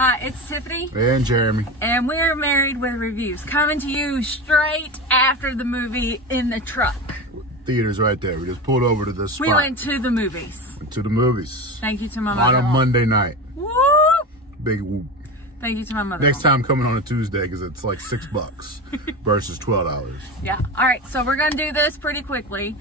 Hi, it's Tiffany and Jeremy, and we're Married with Reviews, coming to you straight after the movie in the truck. Theater's right there. We just pulled over to this spot. We went to the movies. Went to the movies. Thank you to my On mother. a Monday night. Whoop! Big whoop. Thank you to my mother. Next time coming on a Tuesday because it's like $6 versus $12. Yeah. All right. So we're gonna do this pretty quickly.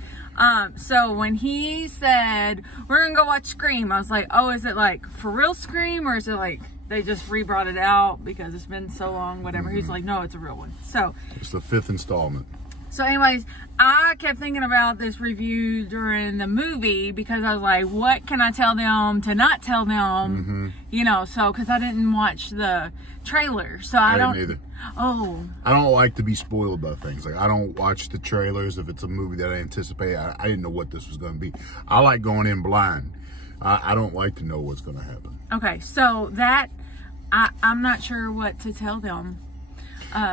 So when he said we're gonna go watch Scream, I was like, oh, is it like for real Scream, or is it like they just re-brought it out because it's been so long, whatever? He's like, no, it's a real one. So it's the 5th installment. So anyways, I kept thinking about this review during the movie because I was like, what can I tell them to not tell them? You know, so because I didn't watch the trailer, so I don't either. Oh, I don't like to be spoiled by things. Like, I don't watch the trailers if it's a movie that I anticipate. I didn't know what this was going to be. I like going in blind. I don't like to know what's going to happen. Okay, so that I'm not sure what to tell them.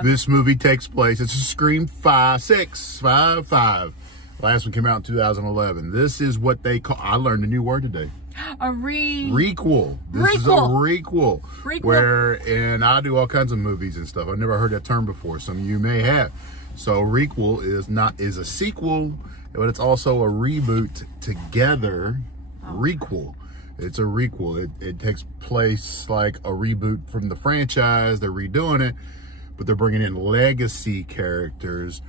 This movie takes place, it's a Scream 5. Last one came out in 2011. This is what they call, I learned a new word today. A requel. This is a requel. Where, and I do all kinds of movies and stuff. I've never heard that term before. Some of you may have. So requel is a sequel, but it's also a reboot together. Requel. It's a requel. It takes place like a reboot from the franchise. They're redoing it, but they're bringing in legacy characters,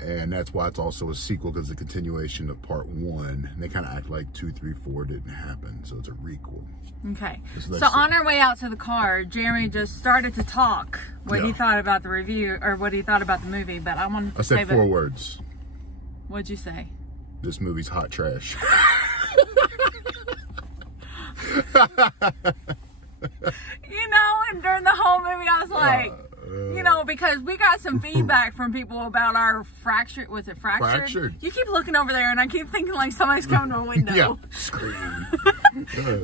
and that's why it's also a sequel, because it's a continuation of part 1. And they kind of act like 2, 3, 4 didn't happen, so it's a requel. Okay. So on our way out to the car, Jeremy just started to talk what he thought about the review, or what he thought about the movie, but I wanted to say I said 4 words. What'd you say? This movie's hot trash. You know, and during the whole movie, I was like, you know, because we got some feedback from people about our fractured, was it fractured? Fractured. You keep looking over there and I keep thinking like somebody's coming to a window. Yeah. Scream.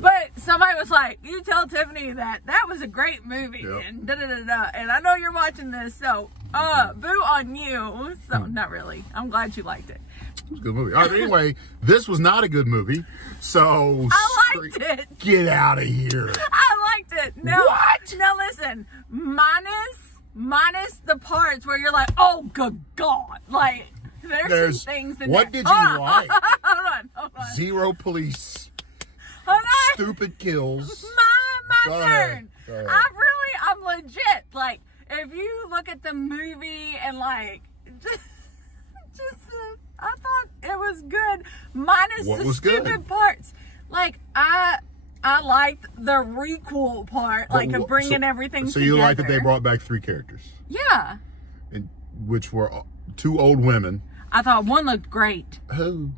But somebody was like, you tell Tiffany that was a great movie, and da-da-da-da. And I know you're watching this, so boo on you. So not really. I'm glad you liked it. It was a good movie. All right, anyway, this was not a good movie, so I liked it. Get out of here. I liked it. No, what? No, listen. Minus the parts where you're like, oh, good God. Like, there's some things in what there. Did you like? Hold on. Zero police. Hold on. Stupid kills. My turn. I'm legit. Like, if you look at the movie and like, I thought it was good. Minus the stupid parts. Like, I liked the requel part, like of bringing everything together. So you like that they brought back 3 characters? Yeah. Which were 2 old women. I thought one looked great. Who?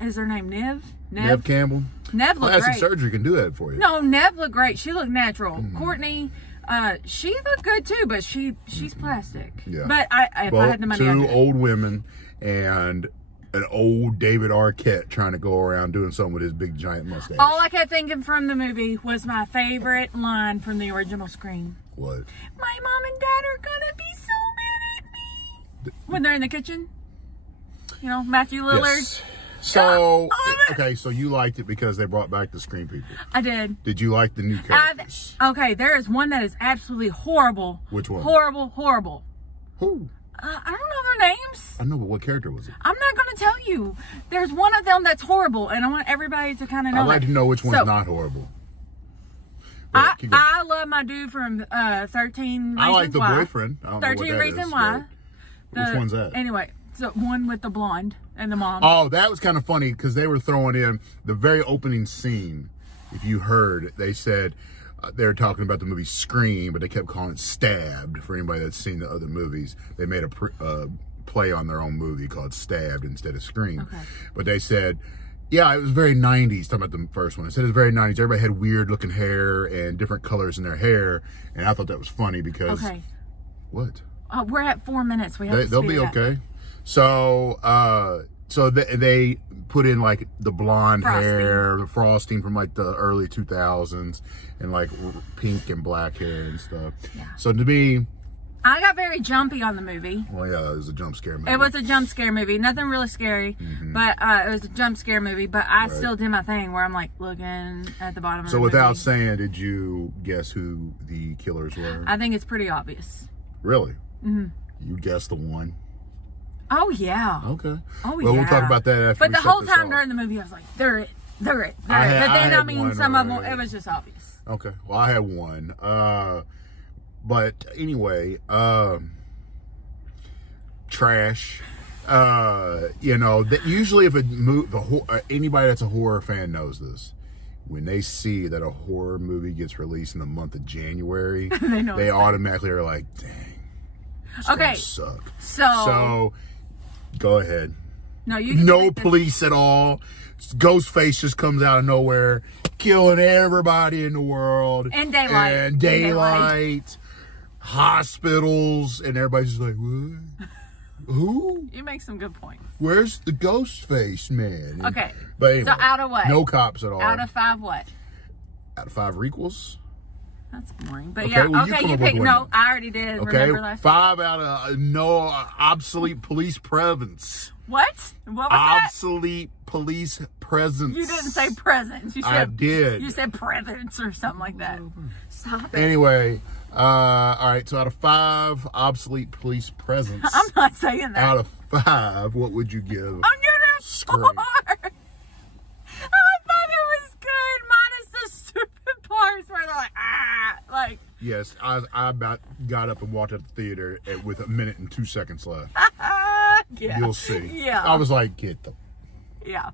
Is her name Nev? Nev Campbell? Nev looked great. Plastic surgery can do that for you. No, Nev looked great. She looked natural. Courtney, she looked good too, but she's plastic. Yeah. But if I had the money, 2 old women and an old David Arquette trying to go around doing something with his big giant mustache. All I kept thinking from the movie was my favorite line from the original Scream. What? My mom and dad are gonna be so mad at me. When they're in the kitchen. You know, Matthew Lillard. Yes. So, okay, so you liked it because they brought back the Scream people. I did. Did you like the new characters? Okay, there is one that is absolutely horrible. Which one? Horrible. Who? I don't know their names. I know, but what character was it? I'm not going to tell you. There's one of them that's horrible, and I want everybody to kind of know. I'd like to know which one's not horrible. I love my dude from 13 Reasons Why. I like the boyfriend. I don't 13 know what that Reasons is, Why. Which one's that? Anyway, so one with the blonde and the mom. Oh, that was kind of funny because they were throwing in the very opening scene. If you heard, they said they were talking about the movie Scream, but they kept calling it Stabbed. For anybody that's seen the other movies, they made a play on their own movie called Stabbed instead of Scream. Okay. But they said, yeah, it was very 90s, talking about the first one. It said it was very 90s. Everybody had weird looking hair and different colors in their hair. And I thought that was funny because... Okay. What? We're at 4 minutes. We have to They'll be okay. So, they put in like the blonde hair, the frosting from like the early 2000s, and like pink and black hair and stuff. Yeah. So to me, I got very jumpy on the movie. Well, yeah, it was a jump scare movie. It was a jump scare movie. Nothing really scary, but it was a jump scare movie. But I still did my thing where I'm like looking at the bottom of the movie. So without saying, did you guess who the killers were? I think it's pretty obvious. Really? Mm-hmm. You guessed the one? Oh, yeah. Okay. Oh, well, we'll talk about that after But the whole time during the movie, I was like, they're it. But then, I mean, some of them, it was just obvious. Okay. Well, I had one. But anyway, trash. You know, that usually if anybody that's a horror fan knows this. When they see that a horror movie gets released in the month of January, they automatically are like, dang, it's gonna suck. So go ahead. No police at all. Ghostface just comes out of nowhere, killing everybody in the world. In daylight. And daylight. Hospitals. And everybody's just like, what? Who? You make some good points. Where's the Ghostface man? Okay. But anyway, so out of what? No cops at all. Out of 5 what? Out of 5 requels? That's boring. But okay, yeah, well, you picked. No, I already did. Okay, remember last 5 out of no obsolete police presence. What? What was obsolete police presence. You didn't say presence. You said, I did. You said presence or something like that. Stop it. Anyway, all right. So out of 5 obsolete police presence, I'm not saying that. Out of 5, what would you give? I'm gonna 4. I thought it was good, minus the stupid parts where they're like, like. Yes, I about got up and walked out the theater with 1 minute and 2 seconds left. Yeah. You'll see. Yeah. I was like, get the. Yeah.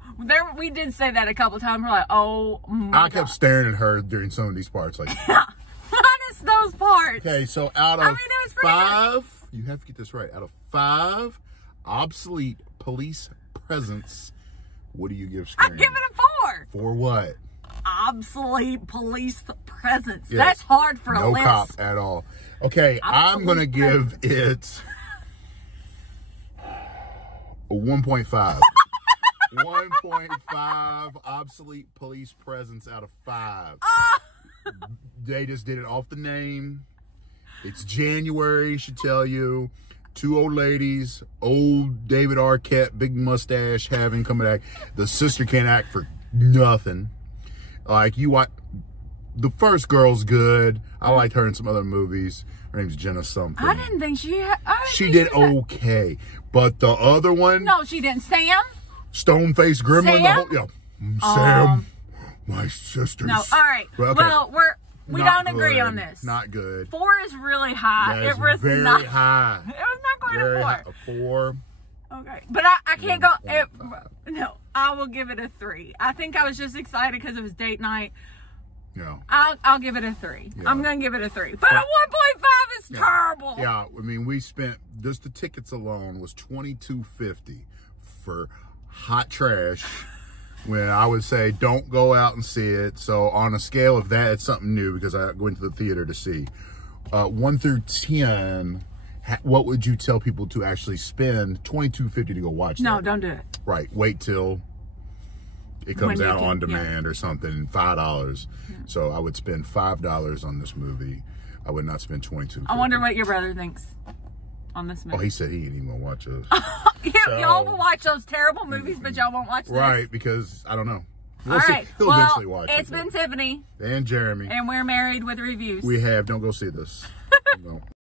We did say that a couple times. We're like, oh my I kept staring at her during some of these parts. Like, yeah. Minus those parts. Okay, so out of 5, you have to get this right. Out of 5 obsolete police presence, what do you give Scream? I'd give it a 4. For what? Obsolete police presence. Yes. That's hard for a list. No cop at all. Okay, I'm going to give it a 1.5. 1.5 obsolete police presence out of 5. They just did it off the name. It's January, should tell you. 2 old ladies, old David Arquette, big mustache having coming back. The sister can't act for nothing. Like, you watch, the first girl's good. I liked her in some other movies. Her name's Jenna something. I didn't think she did okay. But the other one. No, she didn't. Sam? Stone-faced gremlin. Sam? Sam, my sister's. No, all right. Okay. Well, we don't agree on this. Not good. 4 is really high. It was very high. It was not quite a 4. A 4. Okay, but I can't go. No, I will give it a 3. I think I was just excited because it was date night. Yeah. I'll give it a 3. Yeah. I'm gonna give it a 3. But a 1.5 is terrible. Yeah, I mean, we spent just the tickets alone was $22.50 for hot trash. When I would say don't go out and see it. So on a scale of that, it's something new because I went to the theater to see. 1 through 10. What would you tell people to actually spend $22.50 to go watch? No, don't do it. Right. Wait till it comes out on demand or something. $5. Yeah. So I would spend $5 on this movie. I would not spend $22.50. I wonder what your brother thinks on this movie. Oh, he said he ain't even gonna watch those. Y'all will watch those terrible movies, but y'all won't watch this. Right, because I don't know. We'll All see. right. He'll eventually watch it. It's been Tiffany and Jeremy. And we're married with reviews. We have. Don't go see this. No.